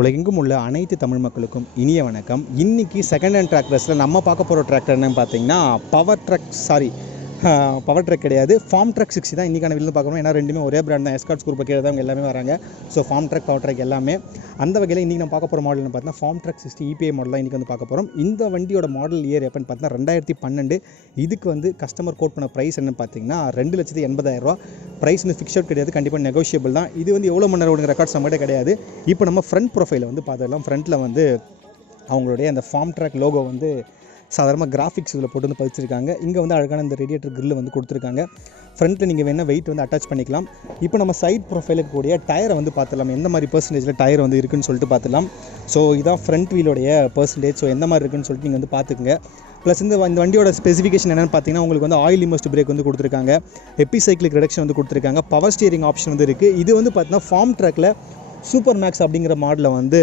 உலகெங்கும் உள்ள அனைத்து தமிழ் மக்களுக்கும் இனிய வணக்கம். இன்றைக்கி செகண்ட் ஹேண்ட் டிராக்டர்ஸில் நம்ம பார்க்க போகிற டிராக்டர் என்னன்னு பார்த்தீங்கன்னா பவர் ட்ரக் கிடையாது, Farmtrac 60 தான் இன்றைக்கான வீடியோ பார்க்கணும். ஏன்னா ரெண்டுமே ஒரே பிராண்ட் தான், எஸ்கார்ட்ஸ் குரூப் கீழே தான் எல்லாமே வராங்க. ஸோ Farmtrac, பவர் எல்லாமே அந்த வகையில் இன்றைக்கி நம்ம பார்க்க போகிற மாடல்னு பார்த்தீங்கன்னா Farmtrac 60 EPI மாடல் தான் இன்றைக்கி வந்து பார்க்க போகிறோம். இந்த வண்டியோட மாடல் இயர் எப்போன்னு பார்த்தீங்கன்னா 2012. இதுக்கு வந்து கஸ்டமர் கோட் பண்ண ப்ரைஸ் என்னன்னு பார்த்தீங்கன்னா 2,80,000 ப்ரைஸ் வந்து ஃபிக்ஸட் கிடையாது, கண்டிப்பாக நெகோஷியபிள் தான். இது வந்து எவ்வளோ மணி நேரம் ஓடுங்கிற ரெக்கார்ட்ஸ் நம்மகிட்ட கிடையாது. இப்போ நம்ம ஃப்ரண்ட் ப்ரொஃபைலை வந்து பார்த்துக்கலாம். ஃப்ரண்ட்டில் வந்து அவங்களுடைய அந்த Farmtrac லோகோ வந்து சாதாரணமாக கிராஃபிக்ஸ் இதில் போட்டு வந்து பதிச்சிருக்காங்க. இங்கே வந்து அழகான இந்த ரேடியேட்டர் கிரில் வந்து கொடுத்துருக்காங்க. ஃப்ரண்ட்டில் நீங்கள் வேணால் வெயிட் வந்து அட்டாச் பண்ணிக்கலாம். இப்போ நம்ம சைட் ப்ரொஃபைலுக்கு கூடிய டயரை வந்து பார்த்துலாம், எந்த மாதிரி பர்சன்டேஜில் டயர் வந்து இருக்குன்னு சொல்லிட்டு பார்த்துலாம். ஸோ இதான் ஃப்ரண்ட் வீலோடைய பர்சன்டேஜ். ஸோ எந்த மாதிரி இருக்குன்னு சொல்லிட்டு நீங்கள் வந்து பார்த்துக்குங்க. ப்ளஸ் இந்த வண்டியோட ஸ்பெசிஃபிகேஷன் என்னென்னு பார்த்தீங்கன்னா உங்களுக்கு வந்து ஆயில் இமர்ஸ்ட் பிரேக் வந்து கொடுத்துருக்காங்க, EPI சைக்கிளிக் ரிடக்ஷன் வந்து கொடுத்துருக்காங்க, பவர் ஸ்டியரிங் ஆப்ஷன் வந்து இருக்குது. இது வந்து பார்த்தீங்கன்னா Farmtracல சூப்பர் மேக்ஸ் அப்படிங்கிற மாடலில் வந்து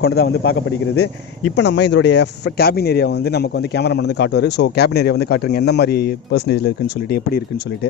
கொண்டு தான் வந்து பார்க்கப்படுகிறது. இப்போ நம்ம இதனுடைய கேபின் ஏரியா வந்து நமக்கு வந்து கேமராமேன் வந்து காட்டுவார். ஸோ கேபின் ஏரியா வந்து காட்டுறீங்க, எந்த மாதிரி பர்சன்டேஜில் இருக்குன்னு சொல்லிட்டு, எப்படி இருக்குன்னு சொல்லிட்டு.